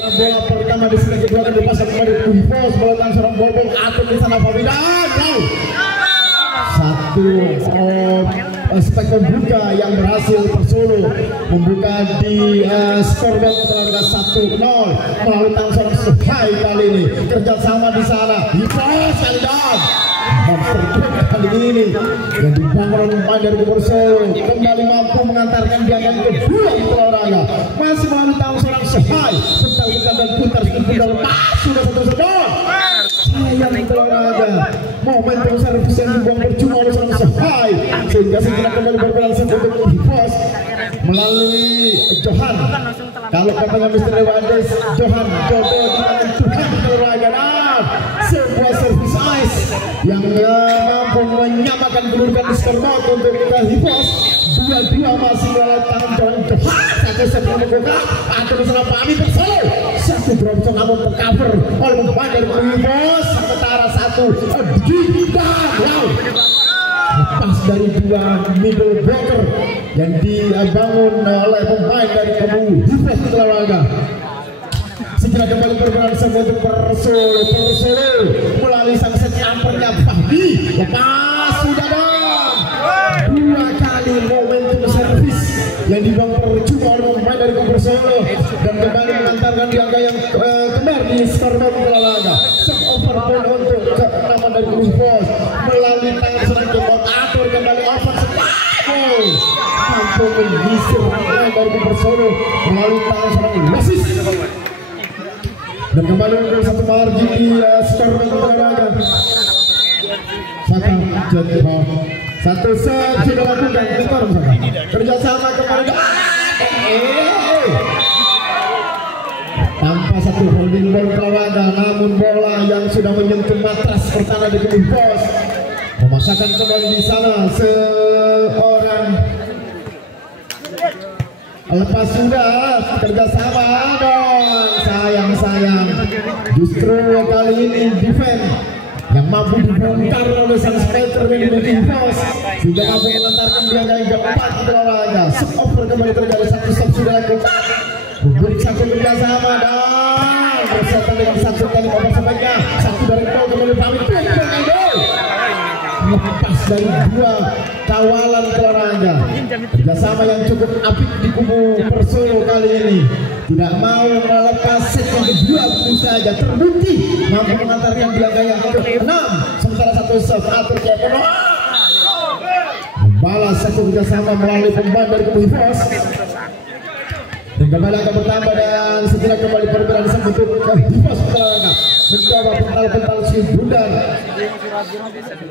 Bola pertama di sini kedua akan dipasang kembali Kuhipos, bola seorang bobol atur di sana Fabidan. Satu spek pembuka yang berhasil Persolo membuka di skorboard telah 1-0 melalui tangan seorang Suhai kali ini kerjasama di sana Hipos Fabidan. Monster kali ini yang dibangun oleh dari Persolo kembali mampu mengantarkan di angka kedua di olahraga masih melalui tangan seorang Suhai bentar dan putar sudah satu sebol sayang di olahraga momentum servis yang dibuang percuma oleh seorang Suhai sehingga segera kembali berbalas untuk Hipos melalui Johan. Kalau katanya Mr. Lewades Johan Jodoh di tangan Tuhan di olahraga dan sebuah servis ice yang mampu menyamakan kedudukan di skorboard untuk Hipos. Dua-dua masih melalui tangan Johan satu sebelum membuka atau bersama Pami Persolo satu berongsong namun tercover oleh pemain dari Hipos sementara satu lepas dari dua middle blocker yang dibangun oleh pemain dari Hipos di olahraga. Segera kembali berperan untuk Persolo melalui sang set jumpernya Fahmi lepas sudah dong dua kali momentum servis yang dibangun percuma oleh pemain dari Persolo dan kembali mengantarkan di angka yang kembar di skorboard olahraga. Set overpoint untuk ke-6 dari Hipos melalui tangan serang keyboard atur kembali over mampu menggisir pemain dari Persolo melalui tangan serang Lesis dan kembali untuk satu margin di skorboard olahraga. Satu set sudah lakukan kerjasama kembali tanpa satu holding ball olahraga namun bola yang sudah menyentuh matras pertama di Hipos memaksakan kembali di sana seorang lepas sudah kerjasama dong sayang justru kali ini defense yang mampu dibongkar oleh sang striker dari Hipos sehingga mampu mengantarkan dia dari keempat di olahraga. Over kembali terjadi satu stop sudah lakukan memberi satu kerjasama dan berserta dengan satu kali over sebaiknya satu dari gol kembali pamit lepas dari dua kawalan olahraga kerjasama yang cukup apik di kubu Persolo kali ini tidak mau melepas set yang kedua tentu saja terbukti mampu mengantarkan di angka yang ke-6 sementara satu serve atur ke penuh membalas satu kerjasama melalui pemain dari kubu Hipos dan kembali akan bertambah dan segera kembali perbedaan untuk Hipos olahraga mencoba pental si Bundan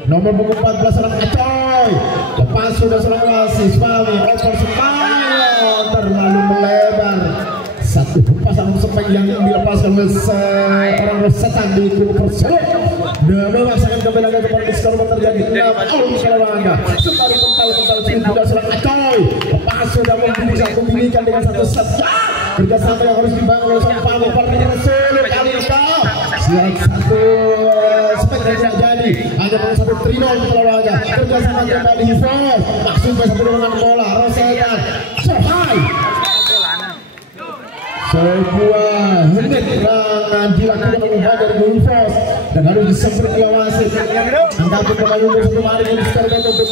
nomor 14 seorang Acoy lepas sudah seorang Wasis Fahmi over Sepayon terlalu melebar satu pasang sepeng yang dilepaskan oleh seorang setan di kubu Persolo dan memaksakan kembali akan kembali skor terjadi 6 olahraga sekali pental si Bundan seorang Acoy lepas sudah membunuh satu milikan dengan satu set kerjasama yang harus dibangun oleh sang Fahmi Persolo kali ini satu spek yang tidak jadi hanya pada satu trinol olahraga kerjasama kembali Hipos maksudnya satu dengan bola Rosetan Sohai sebuah hendak dilakukan oleh dari Hipos dan harus disemprot oleh wasit angkapun kembali untuk satu mari ini sekarang untuk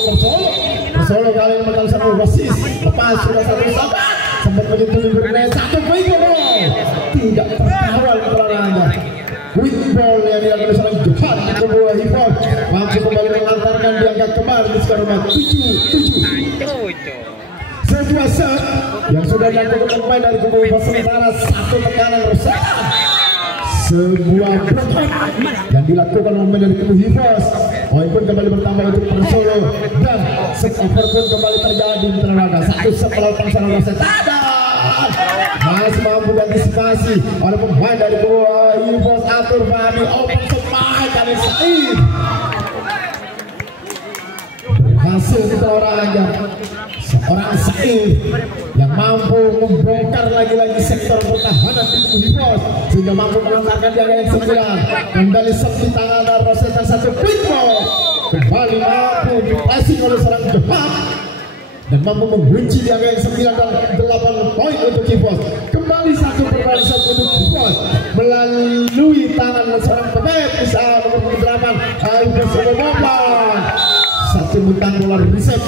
Persolo kali ini menang satu wasit lepas sudah satu sahabat sempat menyentuh bermain satu poin tidak terkawal olahraga quick ball yang dilakukan oleh seorang Johan di kubu Hipos mampu kembali mengantarkan di angka kemarin di skor 7-7 sebuah set yang sudah dilakukan pemain dari kubu Hipos sementara satu tekanan resah sebuah block yang dilakukan pemain dari kubu Hipos poin pun kembali bertambah untuk Persolo dan set over pun kembali terjadi di olahraga satu set melawan seorang wasit masih mampu diantisipasi oleh pemain dari kubu Hipos atur Fahmi open Sepayon kali Said berhasil di olahraga seorang Said yang mampu membongkar lagi-lagi sektor pertahanan di kubu Hipos sehingga mampu mengantarkan di angka yang 9 kembali set di tangan Rosetta satu quick ball kembali mampu dipressing oleh seorang Jepang dan mampu mengunci di angka yang 9 dan 8 poin untuk Hipos kembali satu perbalasan untuk Hipos melalui tangan seorang pemain bisa nomor 8 bersama Boban. Satu bentang bola reset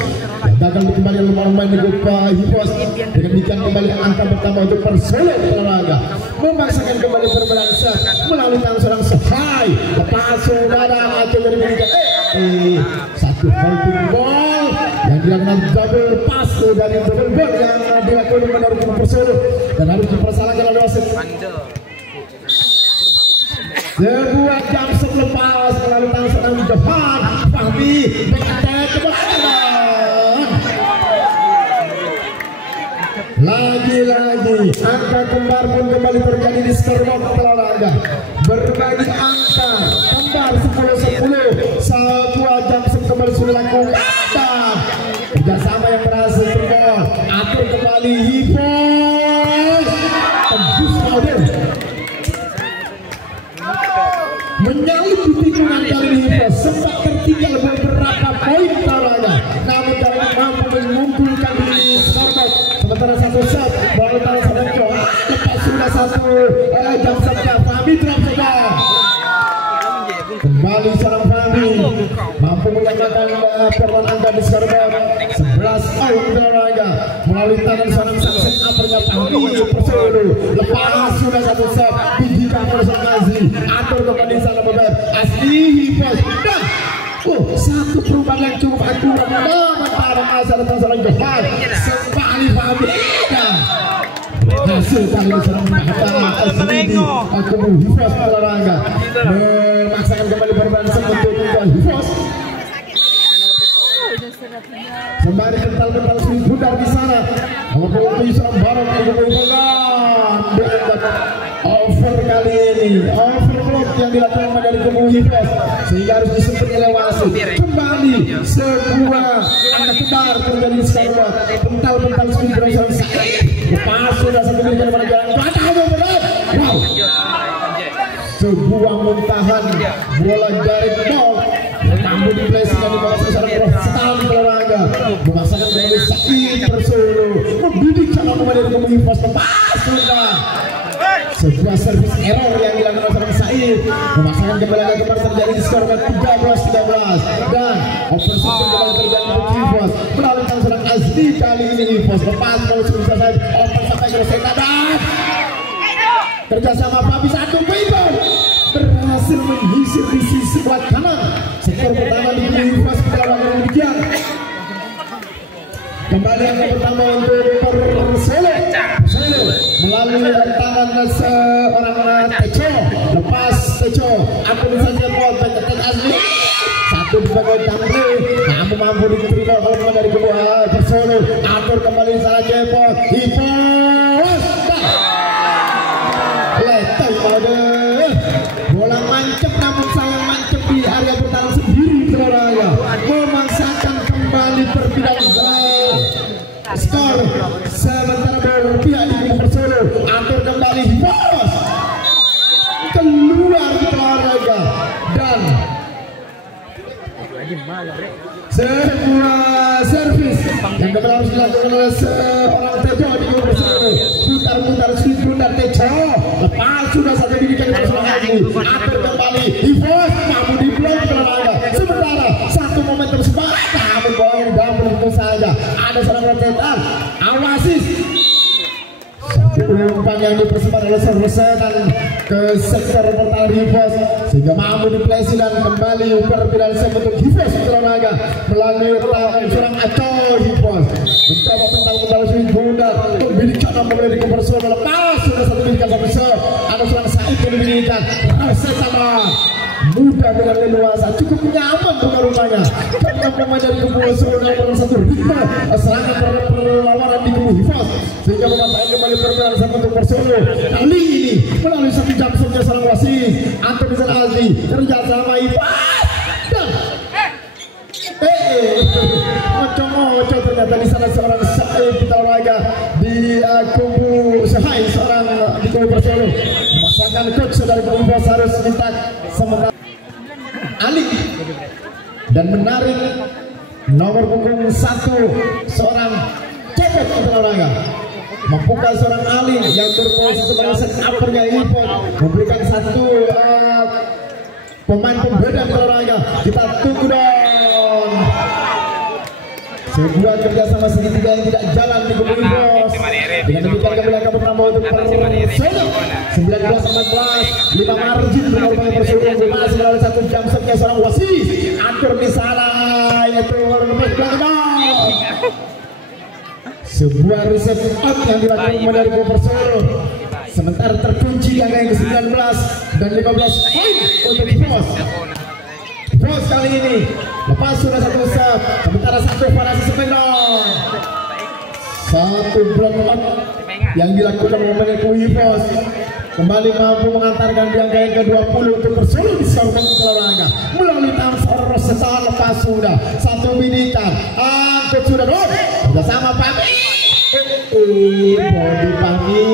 gagal kembali oleh pemain Grupa Hipos. Dengan demikian kembali angka pertama untuk Persolo Olahraga memaksakan kembali permainan set melalui tangan seorang Sehai. Lepas saudara atau dari satu holding ball yang dilakukan double pass dari double ball yang dilakukan oleh Grupa Persolo dan harus dipersalahkan oleh wasit. Sebuah jam selepas melalui tangan seorang depan Fahmi mengatek ke belakang. Lagi-lagi angka kembar pun kembali terjadi di skorboard olahraga. Berbagi angka kembar 10-10. Sebuah jam kembali sudah dilakukan dan kerjasama yang berhasil tergol. Atur kembali Hipos tembus model menyalip di tikungan kali ini. Sempat tertinggal beberapa poin olahraga, namun kali ini mampu mengumpulkan di skorboard. Sementara satu set bola tangan sedang coba lepas sudah satu jam saja Fahmi drop saja. Kembali seorang Fahmi mampu menyamakan perlawan angka di skorboard 11 out olahraga melalui tangan seorang Saksen apernya Fahmi Persolo. Lepas sudah satu set dijikan bersama Azli atur kembali sana beban Asli Hipos dan satu perubahan yang cukup akurat mementara masa depan seorang Johan kembali Fahmi dan hasil kali ini seorang Mahatama Asli Akumu Hipos olahraga memaksakan kembali perubahan sebentuk Hipos sembari kental-kental sulit pudar di sana. Walaupun itu seorang barat dianggap over kali ini, overload yang dilakukan dari kubu Hipos sehingga harus disebut oleh wasit. Kembali sebuah angka kembar terjadi di skorboard. Kental-kental sulit berusaha Said. Lepas sudah satu menit kepada jalan berat. Wow. Sebuah muntahan bola dari ball. Namun di placing dan dibawa seorang profesional olahraga memaksakan kembali Said Persolo membidik calon pemain dari kubu Hipos. Lepas sudah sebuah servis error yang dilakukan oleh Said memaksakan kembali angka kembar terjadi di skor 13-13 dan operasi kembali terjadi untuk Hipos melalui tangan seorang Azli. Kali ini Hipos lepas kalau sudah Said oper sampai ke Rosetta dan kerjasama Fabi satu rebound berhasil menyisir di sisi sebelah kanan. Skor pertama di Hipos dalam demikian kembali yang pertama untuk Persolo melalui tangan seorang Teco. Lepas Teco akan saja ball pencet Azli satu sebagai tampil namun mampu diterima oleh dari kubu Persolo. Atur kembali salah Cepot Hipos letai pada bola mancep namun sayang mancep di area pertahanan sendiri olahraga memaksakan kembali perbedaan skor sementara berpihak di kubu Persolo. Atur kembali Hipos keluar di olahraga dan sebuah servis yang kembali harus dilakukan oleh seorang Tejo di kubu Persolo. Putar-putar sulit putar Tejo lepas sudah satu didikan bersama lagi. Atur kembali Hipos mampu diblok olahraga sementara satu momentum sebarat namun bola yang diambil itu saja ada seorang rotetan awasis umpan yang dipersembahkan oleh Servesenan ke sektor pertahanan Hipos sehingga mampu dipelesi dan kembali perbedaan sebentuk Hipos olahraga melalui tangan seorang Aco. Hipos mencoba mental sulit bundar untuk bidik kanan mulai di Persolo. Lepas sudah satu bidikan besar ada seorang Said yang diberikan sama mudah dengan leluasa cukup nyaman bukan rupanya karena pemain dari kubu Persolo nomor satu ritme serangan perlawanan di kubu Hipos sehingga mematahkan kembali perbedaan sebentuk Persolo kali ini melalui satu jam saja seorang wasit Anton Azli kerjasama Hipos dan Oco ternyata di sana seorang Said Pitaloraga di kubu Sehai seorang di kubu Persolo memaksakan coach dari kubu Hipos harus minta sementara alik dan menarik nomor punggung 1 seorang Cepot Pitaloraga membuka seorang Ali yang berposisi sebagai set uppernya Ipon, memberikan satu pemain pembeda olahraga. Kita tunggu dong. Sebuah kerjasama segitiga yang tidak jalan di kubu Bos. Dengan demikian kami akan bernama untuk Persela 19-14, 5 margin merupakan Persela masih melalui 1 jam setnya seorang wasit atur di sana yaitu belakang. Sebuah reset up yang dilakukan dari Persela. Sementara terkunci yang ke-19 dan 15 poin untuk Bos. Bos kali ini lepas sudah 1 sub, sementara 1 variasi sependok. 1 blok yang dilakukan oleh Bos kembali mampu mengantarkan di angka yang ke-20 untuk Persela di skor olahraga melalui Tamsor sesaat lepas sudah 1 bidikan angkut sudah dong bersama Pami. Body Pami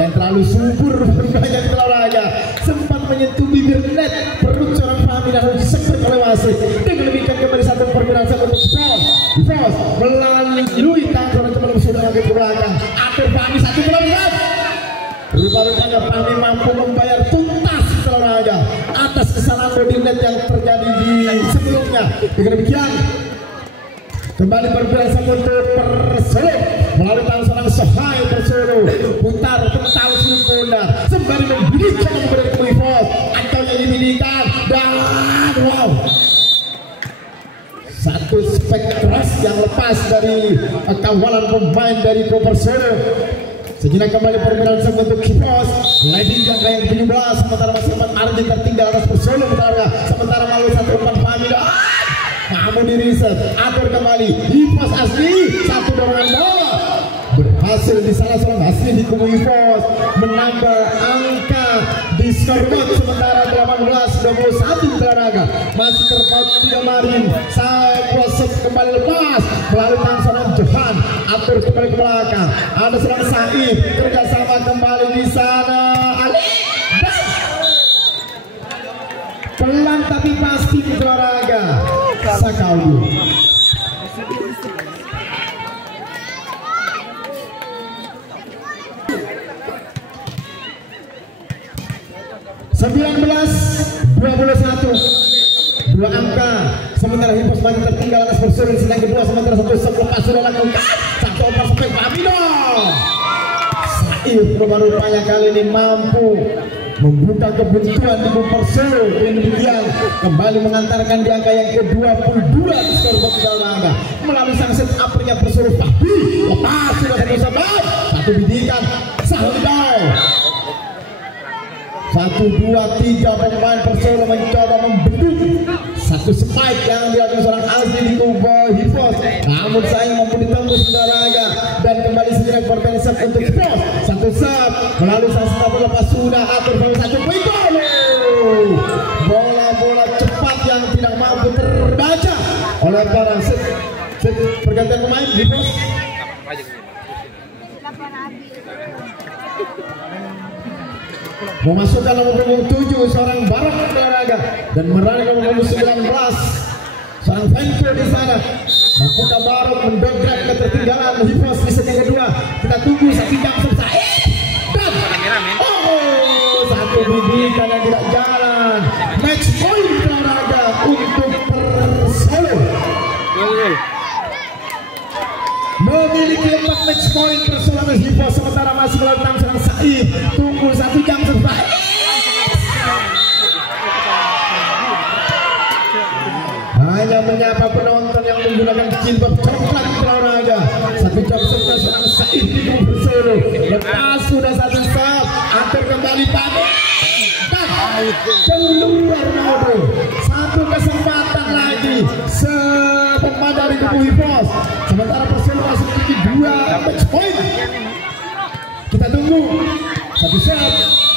yang terlalu subur berbanyak olahraga sempat menyentuh bibir net perut seorang Pami dan harus disekrut oleh wasit. Dengan demikian kembali 1 permainan untuk Bos melalui Tamsor yang sudah angkut ke belakang atur Pami 1 permainan. Rupanya Pami mampu membayar tuntas olahraga atas kesalahan body net yang terjadi di sebelumnya. Dengan demikian kembali berbiasa untuk Persela melalui tangan seorang Sohai Persela putar pental seluruh bola sembari memberikan kepada Bos atau yang dimiliki dan wow 1 spek keras yang lepas dari kawalan pemain dari Persela. Sejenak kembali permainan untuk Bos leading jangka yang ke-17 sementara masih 4 margin tertinggal atas Persela sementara melalui 1-4 Pami namun di reset atur kembali Bos asli 1 dorongan bola berhasil di salah seorang asli di kubu Bos menambah angka di scoreboard sementara 18-21 olahraga masih terpaut 3 margin. Saya proses kembali lepas melalui tangan seorang Johan atur kembali ke belakang ada seorang Said kerjasama kembali di sana Ali pelan tapi pasti di olahraga Sakaudi 19-21 2 angka sementara Bos masih tertinggal atas Persela di sidang kedua sementara 1 lepas sudah lakukan 1 oper spek Pami dong. Saif rupanya kali ini mampu membuka kebuntuan di Persela dengan demikian kembali mengantarkan di angka yang ke-22 di skor olahraga melalui sang set uppernya Persela Pami lepas sudah 1 sebab 1 bidikan Sahudau 1, 2, 3 pemain Persela mencoba membendung 1 spike yang dilakukan seorang asli di kubu Bos namun sayang mampu ditembus olahraga dan kembali sejenak berpensiun untuk Bos 1 sub melalui sang set lepas sudah atur 1 poin bola-bola cepat yang tidak mampu terbaca oleh para set pergantian pemain di Bos memasukkan nomor 7 seorang Barat olahraga dan meraih nomor 19 seorang Venture di sana mampukah Barat mendongkrak ketertinggalan Bos di set yang kedua. Kita tunggu 1 jam selesai dan 1 bidikan yang tidak jalan match point olahraga untuk Persela memiliki 4 match point Persela Bos sementara masih melalui tangan seorang Said. Tunggu 1 jam selesai hanya menyapa penonton yang menggunakan jilbab coklat olahraga 1 jam selesai seorang Said di Persela lepas sudah 1 sub atur kembali Pami keluar mode 1 kesempatan lagi pemain dari kubu Bos sementara Persela masih memiliki 2 match point. Kita tunggu 1 set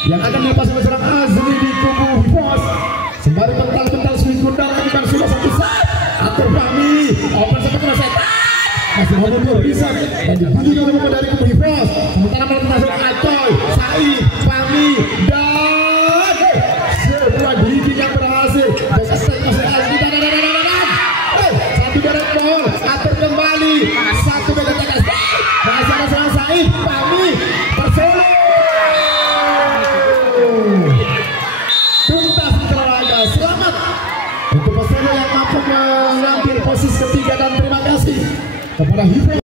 yang akan dilepas oleh seorang Azli di kubu Bos sembari mental-mental swing kundang lakukan sudah 1 set atur Pami open seperti setan masih mau bisa dan dibunyi oleh pemain dari kubu Bos sementara melintas Acoy Said Pami dan sebuah digi yang berhasil besok masih Azli dan 1 direct ball atur kembali 1 beda tegas masih ada seorang Said posisi ketiga dan terima kasih kepada Hibro.